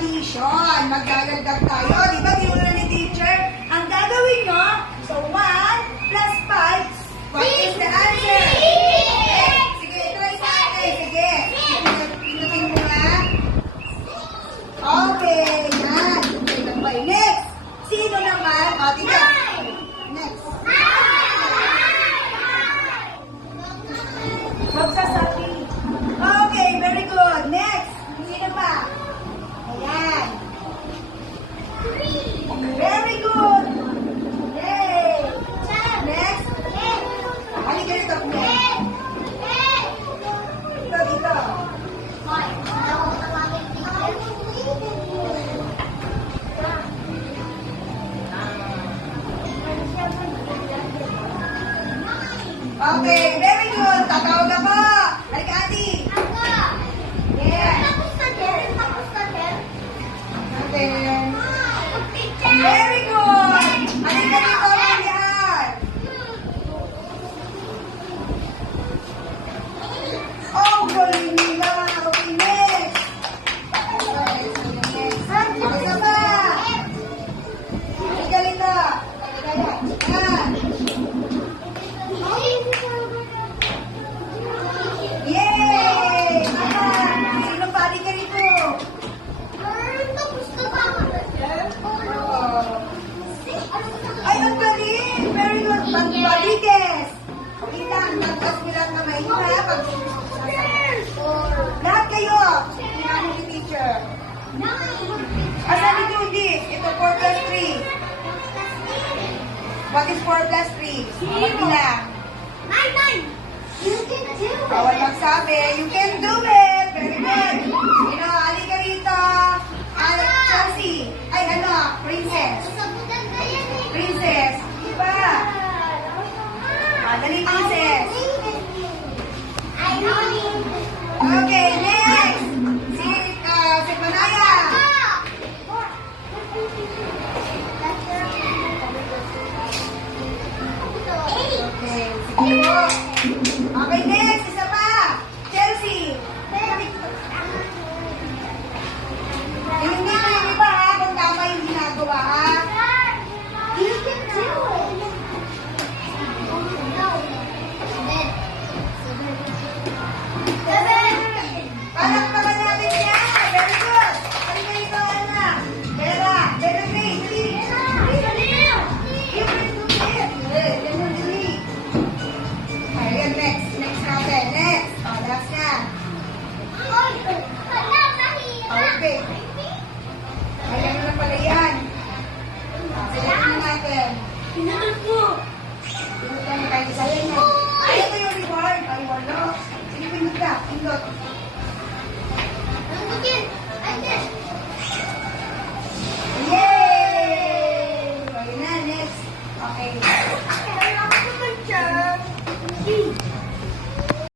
addition. Magdadagdag tayo. Di ba, tinulungan ni teacher? Ang gagawin nyo, so 1 plus 5, what is the answer? Sige, try sa akin. Sige. Pinutin mo nga. Okay, yan. Okay, tambay. Next. Sino naman? O, tingnan. Next. Magsasabi. Okay, very good. Next. Sino pa? Ayan. Very good. Yay. Next. Halika dito. Dito, dito. Okay, very good. Tatawag ako. Halika, Ate. Yeah. Okay. Very good. Halika dito, Marian. Oh, galing nila. Okay, next. Isa pa. Halika dito. Ayan. Yay! Sino pa? Halika dito. Ay, ang galing! Very good. Pagbalites. Hindi lang. Nagtas nilang kamay mo, ha? Lahat kayo. Sinabi ni teacher. Asan ni Judy? Ito 4 plus 3. What is 4 plus 3? Magbilang. Bawal magsabi. You can do it. Very good. Sino? Halika rito. Chelsea. Ay, ano? Princess. Princess. Diba? Dali, Princess. Okay, next. Si Manaya. Okay, sige po. Okay, next. Isa pa. Chelsea. Hindi mo yung iba, ha? Kung tama yung ginagawa, ha? Palakpakan natin siya. Very good. Halika ito, Ana. Bella. Bella Grace. You can do it. Yan mo, dali. Ayan, next. Next natin. Next. Oh, that's na. Okay. Ayan na pala yan. Sayahin mo natin. Pinunod ko. Pinutan mo tayo sa yan. Ay, ito yung reward. Ay, wala. Sige, pinut ka. Pindot. Ang bukin. Ay,